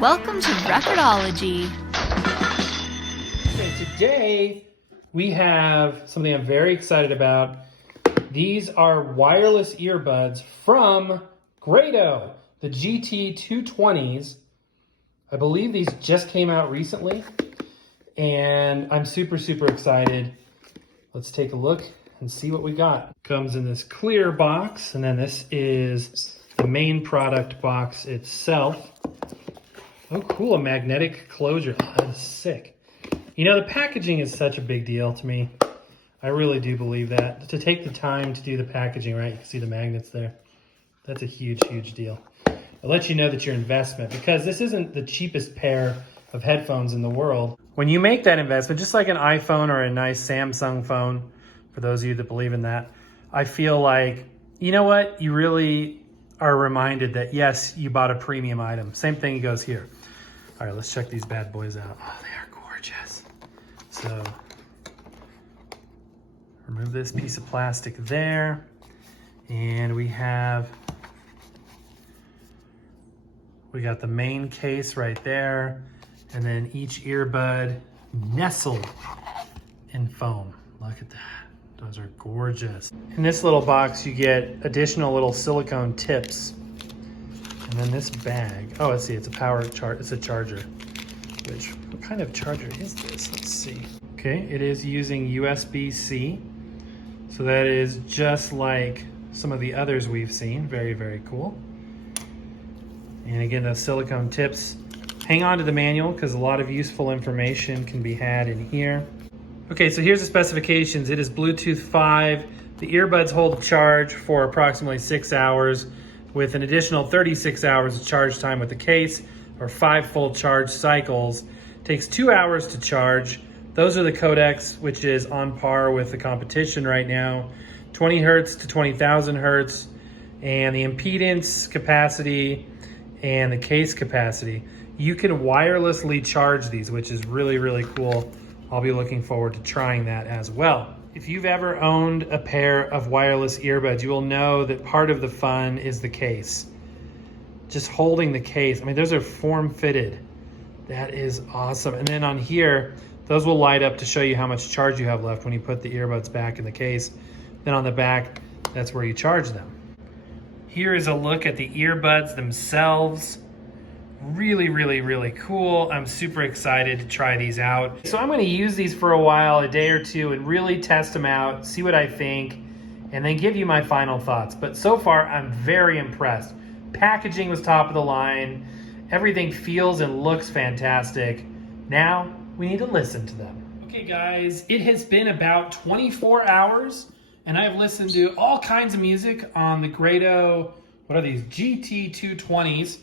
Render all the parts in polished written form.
Welcome to Record-ology. And today we have something I'm very excited about. These are wireless earbuds from Grado, the GT220s. I believe these just came out recently, and I'm super excited. Let's take a look and see what we got. Comes in this clear box, and then this is the main product box itself. Oh, cool, a magnetic closure. Oh, that is sick. You know, the packaging is such a big deal to me. I really do believe that. To take the time to do the packaging, right? You can see the magnets there. That's a huge deal. I'll let you know that your investment, because this isn't the cheapest pair of headphones in the world. When you make that investment, just like an iPhone or a nice Samsung phone, for those of you that believe in that, I feel like, you know what? You really are reminded that, yes, you bought a premium item. Same thing goes here. All right, let's check these bad boys out. Oh, they are gorgeous. So, remove this piece of plastic there. And we got the main case right there. And then each earbud nestled in foam. Look at that. Those are gorgeous. In this little box, you get additional little silicone tips. And then this bag, oh, let's see, it's a it's a charger. What kind of charger is this? Let's see. Okay, it is using USB-C. So that is just like some of the others we've seen. Very cool. And again, those silicone tips. Hang on to the manual because a lot of useful information can be had in here. Okay, so here's the specifications. It is Bluetooth 5. The earbuds hold a charge for approximately 6 hours with an additional 36 hours of charge time with the case, or 5 full charge cycles. Takes 2 hours to charge. Those are the codecs, which is on par with the competition right now. 20 hertz to 20,000 hertz, and the impedance capacity and the case capacity. You can wirelessly charge these, which is really cool. I'll be looking forward to trying that as well. If you've ever owned a pair of wireless earbuds, you will know that part of the fun is the case. Just holding the case. I mean, those are form-fitted. That is awesome. And then on here, those will light up to show you how much charge you have left when you put the earbuds back in the case. Then on the back, that's where you charge them. Here is a look at the earbuds themselves. Really cool. I'm super excited to try these out. So I'm going to use these for a while, a day or two, and really test them out, see what I think, and then give you my final thoughts. But so far, I'm very impressed. Packaging was top of the line. Everything feels and looks fantastic. Now, we need to listen to them. Okay, guys, it has been about 24 hours, and I've listened to all kinds of music on the Grado, what are these, GT220s.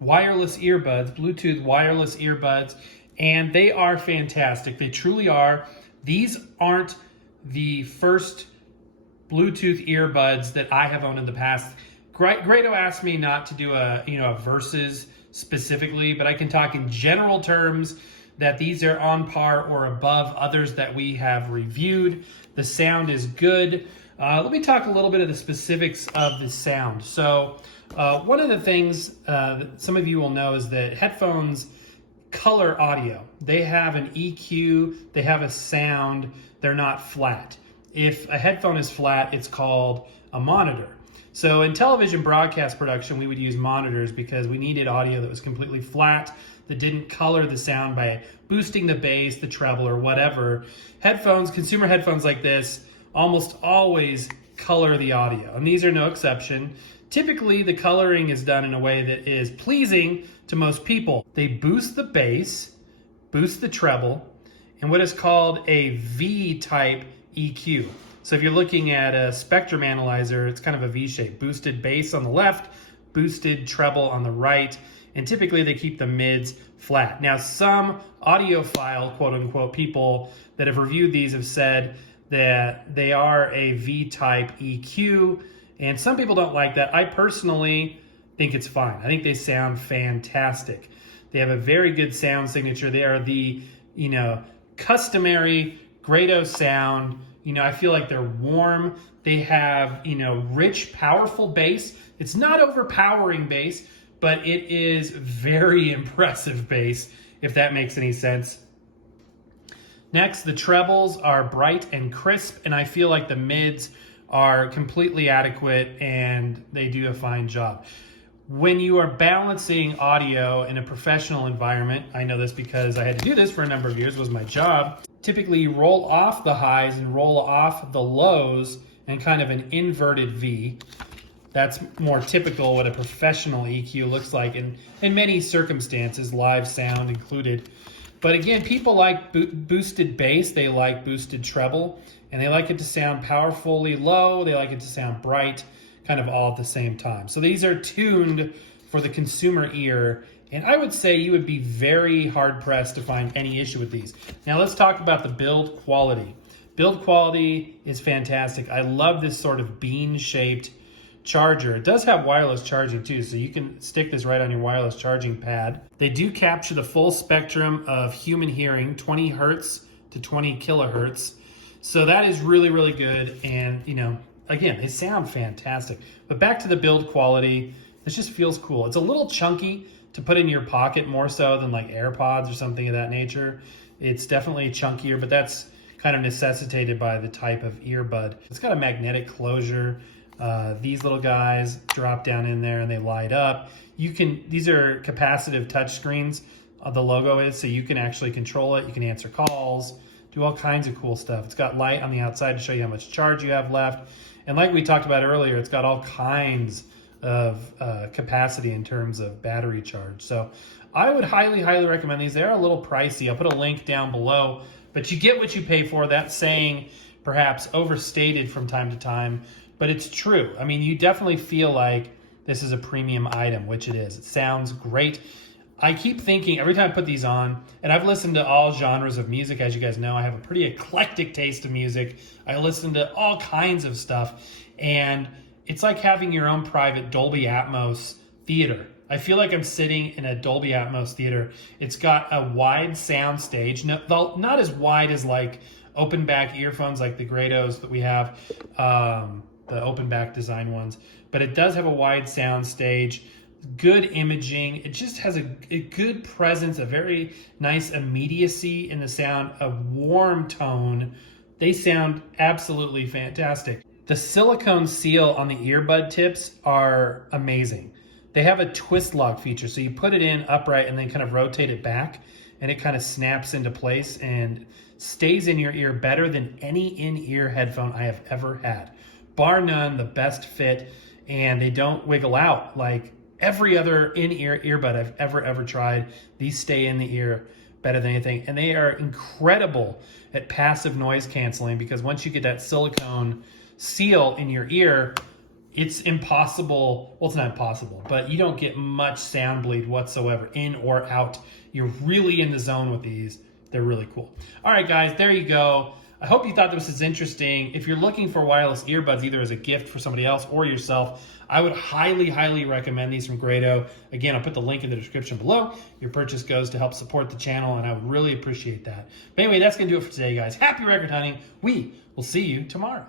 Wireless earbuds, Bluetooth wireless earbuds, and they are fantastic. They truly are. These aren't the first Bluetooth earbuds that I have owned in the past. Grado asked me not to do a versus specifically, but I can talk in general terms that these are on par or above others that we have reviewed. The sound is good. Let me talk a little bit of the specifics of the sound. So one of the things that some of you will know is that headphones color audio. They have an EQ, they have a sound, they're not flat. If a headphone is flat, it's called a monitor. So in television broadcast production, we would use monitors because we needed audio that was completely flat, that didn't color the sound by boosting the bass, the treble, or whatever. Headphones, consumer headphones like this, almost always color the audio, and these are no exception. Typically, the coloring is done in a way that is pleasing to most people. They boost the bass, boost the treble, and what is called a V-type EQ. So if you're looking at a spectrum analyzer, it's kind of a V shape. Boosted bass on the left, boosted treble on the right, and typically they keep the mids flat. Now, some audiophile, quote-unquote, people that have reviewed these have said that they are a V-type EQ, and some people don't like that. I personally think it's fine. I think they sound fantastic. They have a very good sound signature. They are the, customary Grado sound. I feel like they're warm. They have, rich, powerful bass. It's not overpowering bass, but it is very impressive bass, if that makes any sense. Next, the trebles are bright and crisp, and I feel like the mids are completely adequate and they do a fine job. When you are balancing audio in a professional environment, I know this because I had to do this for a number of years, it was my job. Typically you roll off the highs and roll off the lows in kind of an inverted V. That's more typical what a professional EQ looks like in many circumstances, live sound included. But again, people like boosted bass, they like boosted treble, and they like it to sound powerfully low, they like it to sound bright, kind of all at the same time. So these are tuned for the consumer ear, and I would say you would be very hard-pressed to find any issue with these. Now let's talk about the build quality. Build quality is fantastic. I love this sort of bean-shaped charger. It does have wireless charging too, so you can stick this right on your wireless charging pad. They do capture the full spectrum of human hearing, 20 hertz to 20 kilohertz. So that is really, really good. And you know, again, they sound fantastic. But back to the build quality, this just feels cool. It's a little chunky to put in your pocket, more so than like AirPods or something of that nature. It's definitely chunkier, but that's kind of necessitated by the type of earbud. It's got a magnetic closure. These little guys drop down in there and they light up. These are capacitive touch screens, the logo is, so you can actually control it. You can answer calls, do all kinds of cool stuff. It's got light on the outside to show you how much charge you have left. And like we talked about earlier, it's got all kinds of capacity in terms of battery charge. So I would highly, highly recommend these. They're a little pricey. I'll put a link down below, but you get what you pay for. That saying perhaps overstated from time to time, but it's true. I mean, you definitely feel like this is a premium item, which it is. It sounds great. I keep thinking every time I put these on, and I've listened to all genres of music. As you guys know, I have a pretty eclectic taste of music. I listen to all kinds of stuff, and it's like having your own private Dolby Atmos theater. I feel like I'm sitting in a Dolby Atmos theater. It's got a wide sound stage, not as wide as like open back earphones like the Grados that we have, the open back design ones, but it does have a wide sound stage, good imaging. It just has a good presence, a very nice immediacy in the sound, a warm tone. They sound absolutely fantastic. The silicone seal on the earbud tips are amazing. They have a twist lock feature, so you put it in upright and then kind of rotate it back, and it kind of snaps into place and stays in your ear better than any in-ear headphone I have ever had. Bar none, the best fit, and they don't wiggle out like every other in-ear earbud I've ever tried. These stay in the ear better than anything, and they are incredible at passive noise canceling, because once you get that silicone seal in your ear, it's impossible. Well, it's not impossible, but you don't get much sound bleed whatsoever in or out. You're really in the zone with these. They're really cool. All right, guys, there you go. I hope you thought this was interesting. If you're looking for wireless earbuds, either as a gift for somebody else or yourself, I would highly, highly recommend these from Grado. Again, I'll put the link in the description below. Your purchase goes to help support the channel, and I would really appreciate that. But anyway, that's going to do it for today, guys. Happy record hunting. We will see you tomorrow.